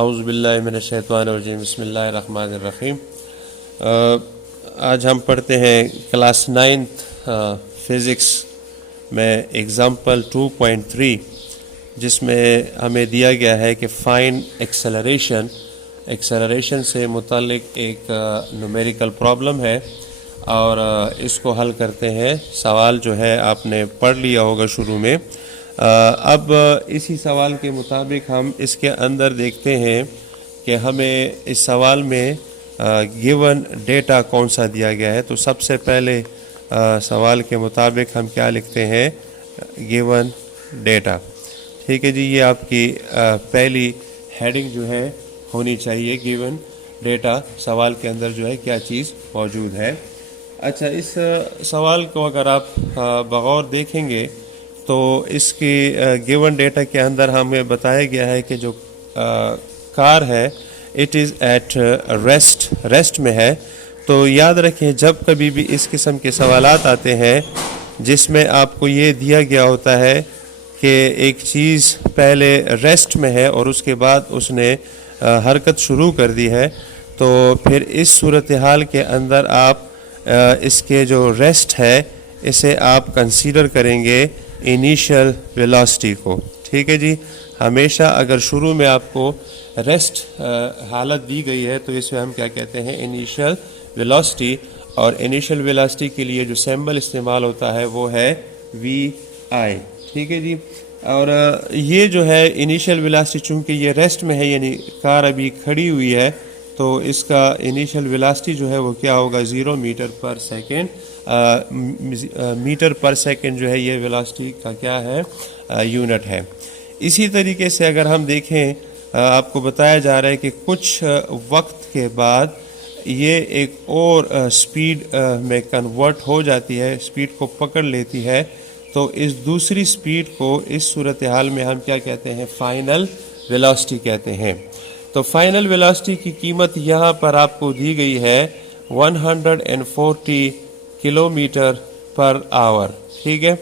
اعوذ باللہ من الشیطان الرجیم بسم اللہ الرحمن الرحیم۔ آج ہم پڑھتے ہیں کلاس 9 فزکس میں ایگزامپل 2.3 جس میں ہمیں دیا گیا ہے کہ فائنڈ ایکسلریشن سے متعلق ایک نومیریکل پرابلم ہے اور اس کو حل کرتے ہیں۔ سوال جو ہے آپ نے پڑھ لیا ہوگا شروع میں۔ اب اسی سوال کے مطابق ہم اس کے اندر دیکھتے ہیں کہ ہمیں اس سوال میں گیون ڈیٹا کون سا دیا گیا ہے۔ تو سب سے پہلے سوال کے مطابق ہم کیا لکھتے ہیں؟ Given data. ٹھیک ہے جی، یہ آپ کی پہلی ہیڈنگ جو ہے ہونی چاہیے، گیون ڈیٹا۔ سوال کے اندر جو ہے کیا چیز موجود ہے۔ اچھا، اس سوال کو اگر آپ بغور دیکھیں گے تو اس کی گیون ڈیٹا کے اندر ہمیں بتایا گیا ہے کہ جو کار ہے اٹ از ایٹ ریسٹ میں ہے۔ تو یاد رکھیں جب کبھی بھی اس قسم کے سوالات آتے ہیں جس میں آپ کو یہ دیا گیا ہوتا ہے کہ ایک چیز پہلے ریسٹ میں ہے اور اس کے بعد اس نے حرکت شروع کر دی ہے، تو پھر اس صورتحال کے اندر آپ اس کے جو ریسٹ ہے اسے آپ کنسیڈر کریں گے انیشیل ویلاسٹی کو۔ ٹھیک ہے جی، ہمیشہ اگر شروع میں آپ کو ریسٹ حالت دی گئی ہے تو اس میں ہم کیا کہتے ہیں؟ Initial velocity. اور انیشیل ویلاسٹی کے لیے جو سمبل استعمال ہوتا ہے وہ ہے وی آئی۔ ٹھیک ہے جی، اور یہ جو ہے انیشیل ویلاسٹی چونکہ یہ ریسٹ میں ہے، یعنی کار ابھی کھڑی ہوئی ہے، تو اس کا انیشیل ویلاسٹی جو ہے وہ کیا ہوگا؟ 0 metre per second. Metre per second جو ہے یہ ویلاسٹی کا کیا ہے؟ یونٹ ہے۔ اسی طریقے سے اگر ہم دیکھیں، آپ کو بتایا جا رہا ہے کہ کچھ وقت کے بعد یہ ایک اور سپیڈ میں کنورٹ ہو جاتی ہے، سپیڈ کو پکڑ لیتی ہے، تو اس دوسری سپیڈ کو اس صورتحال میں ہم کیا کہتے ہیں؟ فائنل ویلاسٹی کہتے ہیں۔ تو فائنل ویلاسٹی کی قیمت یہاں پر آپ کو دی گئی ہے 140 کلومیٹر پر آور۔ ٹھیک ہے،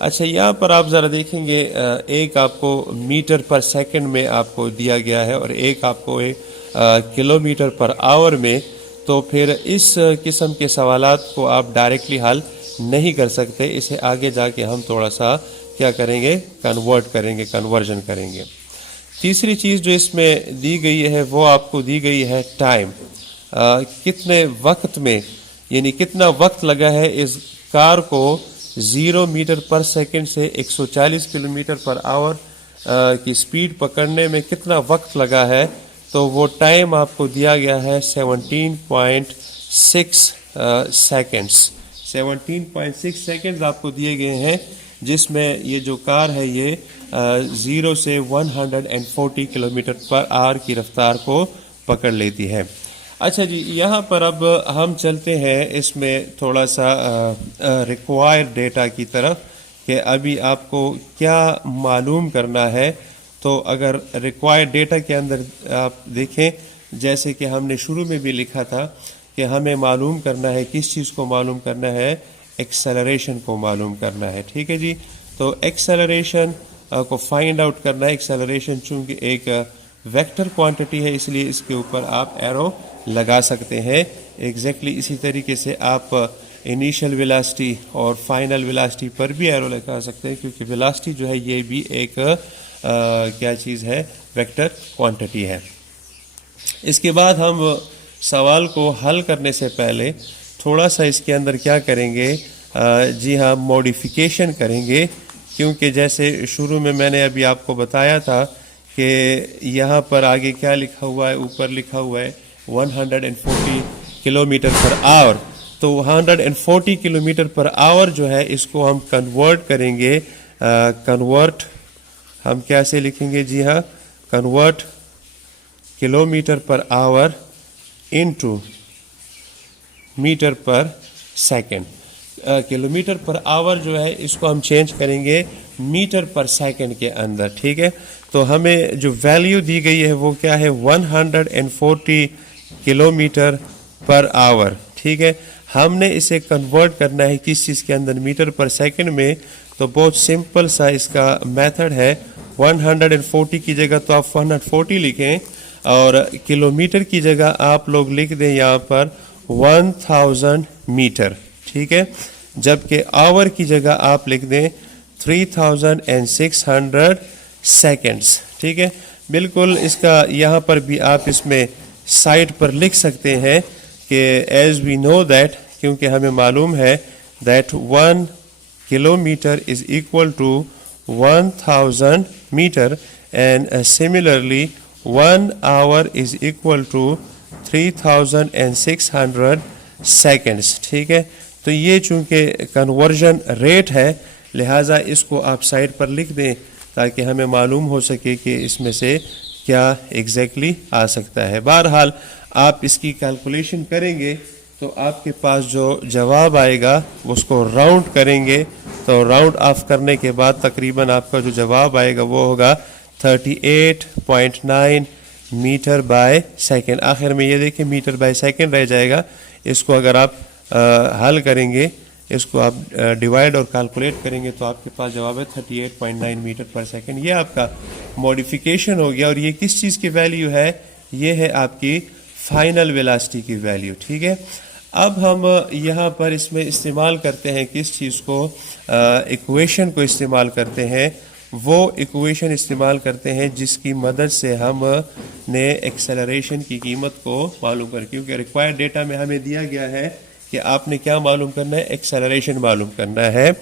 اچھا یہاں پر آپ ذرا دیکھیں گے، ایک آپ کو میٹر پر سیکنڈ میں آپ کو دیا گیا ہے اور ایک آپ کو کلومیٹر پر آور میں، تو پھر اس قسم کے سوالات کو آپ ڈائریکٹلی حل نہیں کر سکتے، اسے آگے جا کے ہم تھوڑا سا کیا کریں گے؟ کنورژن کریں گے۔ تیسری چیز جو اس میں دی گئی ہے وہ آپ کو دی گئی ہے ٹائم۔ کتنے وقت میں، یعنی کتنا وقت لگا ہے اس کار کو 0 میٹر پر سیکنڈ سے 140 کلومیٹر پر آور کی سپیڈ پکڑنے میں کتنا وقت لگا ہے؟ تو وہ ٹائم آپ کو دیا گیا ہے 17.6 سیکنڈز۔ 17.6 سیکنڈز آپ کو دیے گئے ہیں، جس میں یہ جو کار ہے یہ 0 سے 140 کلومیٹر پر آور کی رفتار کو پکڑ لیتی ہے۔ اچھا جی، یہاں پر اب ہم چلتے ہیں اس میں تھوڑا سا ریکوائرڈ ڈیٹا کی طرف کہ ابھی آپ کو کیا معلوم کرنا ہے۔ تو اگر ریکوائرڈ ڈیٹا کے اندر آپ دیکھیں، جیسے کہ ہم نے شروع میں بھی لکھا تھا کہ ہمیں معلوم کرنا ہے، کس چیز کو معلوم کرنا ہے؟ ایکسلریشن کو معلوم کرنا ہے۔ ٹھیک ہے جی، تو ایکسلریشن کو فائنڈ آؤٹ کرنا ہے۔ ایکسلریشن چونکہ ایک ویکٹر کوانٹٹی ہے اس لیے اس کے اوپر آپ ایرو لگا سکتے ہیں۔ ایگزیکٹلی اسی طریقے سے آپ انیشیل ویلاسٹی اور فائنل ویلاسٹی پر بھی ایرو لگا سکتے ہیں، کیونکہ ویلاسٹی جو ہے یہ بھی ایک کیا چیز ہے؟ ویکٹر کوانٹٹی ہے۔ اس کے بعد ہم سوال کو حل کرنے سے پہلے تھوڑا سا اس کے اندر کیا کریں گے؟ جی ہاں، موڈیفیکیشن کریں گے، کیونکہ جیسے شروع میں نے ابھی آپ کو بتایا تھا کہ یہاں پر آگے کیا لکھا ہوا ہے؟ اوپر لکھا ہوا ہے 140 کلومیٹر پر آور۔ تو 140 کلومیٹر پر آور جو ہے اس کو ہم کنورٹ کریں گے۔ کنورٹ ہم کیسے لکھیں گے؟ جی ہاں، convert kilometre per hour into metre per second. Kilometre per hour جو ہے اس کو ہم چینج کریں گے میٹر پر سیکنڈ کے اندر۔ ٹھیک ہے، تو ہمیں جو ویلیو دی گئی ہے وہ کیا ہے؟ 140 کلومیٹر پر آور۔ ٹھیک ہے، ہم نے اسے کنورٹ کرنا ہے کس چیز کے اندر؟ میٹر پر سیکنڈ میں۔ تو بہت سمپل سا اس کا میتھڈ ہے، 140 کی جگہ تو آپ 140 لکھیں، اور کلومیٹر کی جگہ آپ لوگ لکھ دیں یہاں پر 1000 میٹر، ٹھیک ہے، جبکہ آور کی جگہ آپ لکھ دیں 3600 سیکنڈز، ٹھیک ہے۔ بالکل اس کا یہاں پر بھی آپ اس میں سائٹ پر لکھ سکتے ہیں کہ ایز وی نو دیٹ، کیونکہ ہمیں معلوم ہے that 1 kilometer is equal to 1000 meter and similarly 1 hour is equal to 3600 seconds، ٹھیک ہے۔ تو یہ چونکہ کنورژن ریٹ ہے لہٰذا اس کو آپ سائٹ پر لکھ دیں تاکہ ہمیں معلوم ہو سکے کہ اس میں سے کیا ایگزیکٹلی آ سکتا ہے۔ بہرحال آپ اس کی کیلکولیشن کریں گے تو آپ کے پاس جو جواب آئے گا اس کو راؤنڈ کریں گے تو راؤنڈ آف کرنے کے بعد تقریباً آپ کا جو جواب آئے گا وہ ہوگا 38.9 میٹر بائی سیکنڈ۔ آخر میں یہ دیکھیں میٹر بائی سیکنڈ رہ جائے گا، اس کو اگر آپ حل کریں گے، اس کو آپ ڈیوائڈ اور کیلکولیٹ کریں گے تو آپ کے پاس جواب ہے 38.9 میٹر پر سیکنڈ۔ یہ آپ کا موڈیفیکیشن ہو گیا، اور یہ کس چیز کی ویلیو ہے؟ یہ ہے آپ کی فائنل ویلاسٹی کی ویلیو، ٹھیک ہے۔ اب ہم یہاں پر اس میں استعمال کرتے ہیں کس چیز کو؟ ایکویشن کو استعمال کرتے ہیں، وہ ایکویشن استعمال کرتے ہیں جس کی مدد سے ہم نے ایکسلریشن کی قیمت کو معلوم کر، کیونکہ ریکوائرڈ ڈیٹا میں ہمیں دیا گیا ہے کہ آپ نے کیا معلوم کرنا ہے؟ ایکسلریشن معلوم کرنا ہے۔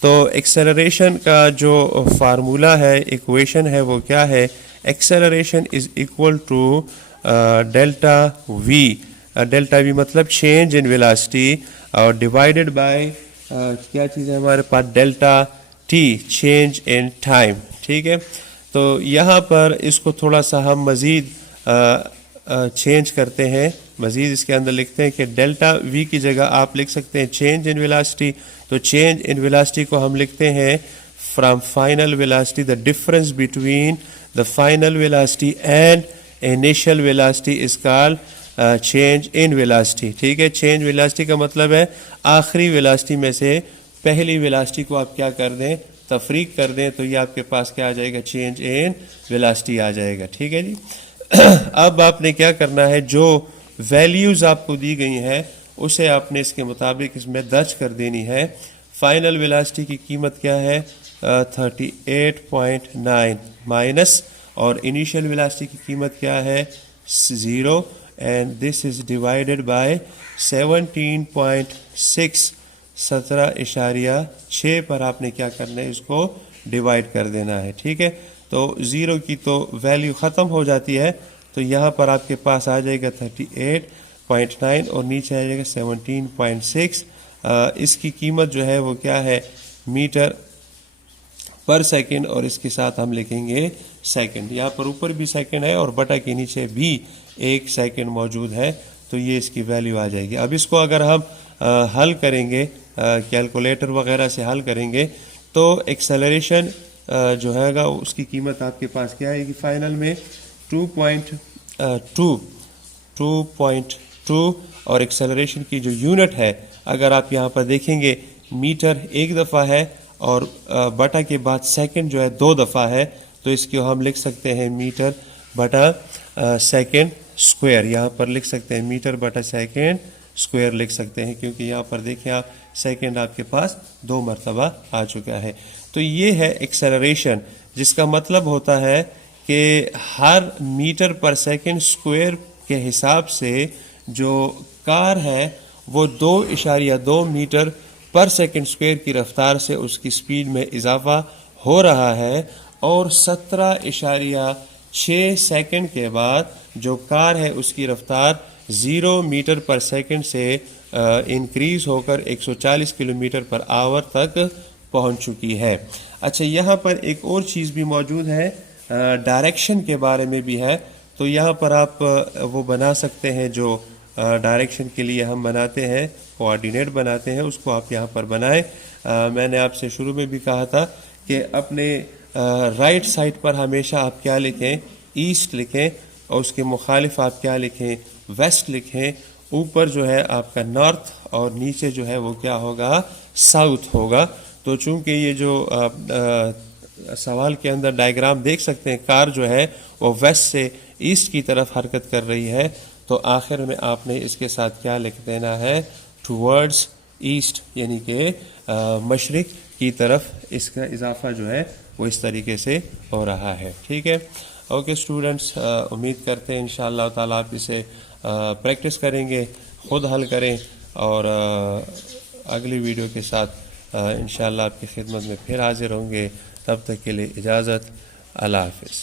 تو ایکسلریشن کا جو فارمولا ہے، ایکویشن ہے، وہ کیا ہے؟ Acceleration is equal to delta v, delta v مطلب چینج ان ویلاسٹی، اور ڈیوائڈیڈ بائی کیا چیز ہے ہمارے پاس؟ Delta t, change in time, ٹھیک ہے۔ تو یہاں پر اس کو تھوڑا سا ہم مزید چینج کرتے ہیں، مزید اس کے اندر لکھتے ہیں کہ ڈیلٹا وی کی جگہ آپ لکھ سکتے ہیں چینج ان ویلاسٹی۔ تو چینج ان ویلاسٹی کو ہم لکھتے ہیں from final velocity, the difference between the final velocity and initial velocity is called change in velocity, ٹھیک ہے۔ چینج ویلاسٹی کا مطلب ہے آخری ویلاسٹی میں سے پہلی ویلاسٹی کو آپ کیا کر دیں؟ تفریق کر دیں، تو یہ آپ کے پاس کیا آ جائے گا؟ چینج ان ویلاسٹی آ جائے گا، ٹھیک ہے جی۔ اب آپ نے کیا کرنا ہے؟ جو ویلیوز آپ کو دی گئی ہیں اسے آپ نے اس کے مطابق اس میں درج کر دینی ہے۔ فائنل ویلاسٹی کی قیمت کیا ہے؟ 38.9 مائنس، اور انیشیل ویلاسٹی کی قیمت کیا ہے؟ 0، and this is divided by 17.6، 17.6 پر آپ نے کیا کرنا ہے؟ اس کو ڈیوائڈ کر دینا ہے، ٹھیک ہے۔ تو 0 کی تو ویلیو ختم ہو جاتی ہے، تو یہاں پر آپ کے پاس آ جائے گا 38.9 اور نیچے آ جائے گا 17.6۔ اس کی قیمت جو ہے وہ کیا ہے؟ میٹر پر سیکنڈ، اور اس کے ساتھ ہم لکھیں گے سیکنڈ۔ یہاں پر اوپر بھی سیکنڈ ہے اور بٹا کے نیچے بھی 1 سیکنڈ موجود ہے، تو یہ اس کی ویلیو آ جائے گی۔ اب اس کو اگر ہم حل کریں گے، کیلکولیٹر وغیرہ سے حل کریں گے، تو ایکسلریشن جو ہے گا اس کی قیمت آپ کے پاس کیا آئے گی فائنل میں؟ 2.2، اور ایکسلریشن کی جو یونٹ ہے اگر آپ یہاں پر دیکھیں گے میٹر ایک دفعہ ہے، اور بٹا کے بعد سیکنڈ جو ہے 2 دفعہ ہے، تو اس کو ہم لکھ سکتے ہیں میٹر بٹا سیکنڈ اسکوائر۔ یہاں پر لکھ سکتے ہیں میٹر بٹا سیکنڈ اسکوائر لکھ سکتے ہیں، کیونکہ یہاں پر دیکھیں آپ سیکنڈ آپ کے پاس 2 مرتبہ آ چکا ہے۔ تو یہ ہے ایکسلریشن، جس کا مطلب ہوتا ہے کہ ہر میٹر پر سیکنڈ اسکوائر کے حساب سے جو کار ہے وہ 2.2 میٹر پر سیکنڈ اسکوائر کی رفتار سے اس کی سپیڈ میں اضافہ ہو رہا ہے، اور 17.6 سیکنڈ کے بعد جو کار ہے اس کی رفتار 0 میٹر پر سیکنڈ سے انکریز ہو کر 140 کلومیٹر پر آور تک پہنچ چکی ہے۔ اچھا، یہاں پر ایک اور چیز بھی موجود ہے، ڈائریکشن کے بارے میں بھی ہے۔ تو یہاں پر آپ وہ بنا سکتے ہیں جو ڈائریکشن کے لیے ہم بناتے ہیں، کوآرڈینیٹ بناتے ہیں، اس کو آپ یہاں پر بنائیں۔ میں نے آپ سے شروع میں بھی کہا تھا کہ اپنے رائٹ سائڈ پر ہمیشہ آپ کیا لکھیں؟ ایسٹ لکھیں، اور اس کے مخالف آپ کیا لکھیں؟ ویسٹ لکھیں۔ اوپر جو ہے آپ کا نارتھ، اور نیچے جو ہے وہ کیا ہوگا؟ ساؤتھ ہوگا۔ تو چونکہ یہ جو سوال کے اندر ڈائیگرام دیکھ سکتے ہیں، کار جو ہے وہ ویسٹ سے ایسٹ کی طرف حرکت کر رہی ہے، تو آخر میں آپ نے اس کے ساتھ کیا لکھ دینا ہے، ٹورڈز ایسٹ، یعنی کہ مشرق کی طرف اس کا اضافہ جو ہے وہ اس طریقے سے ہو رہا ہے. ٹھیک ہے. اوکے اسٹوڈنٹس، امید کرتے ہیں انشاءاللہ تعالیٰ آپ اسے پریکٹس کریں گے، خود حل کریں، اور اگلی ویڈیو کے ساتھ انشاءاللہ آپ کی خدمت میں پھر حاضر ہوں گے. تب تک کے لیے اجازت. اللہ حافظ.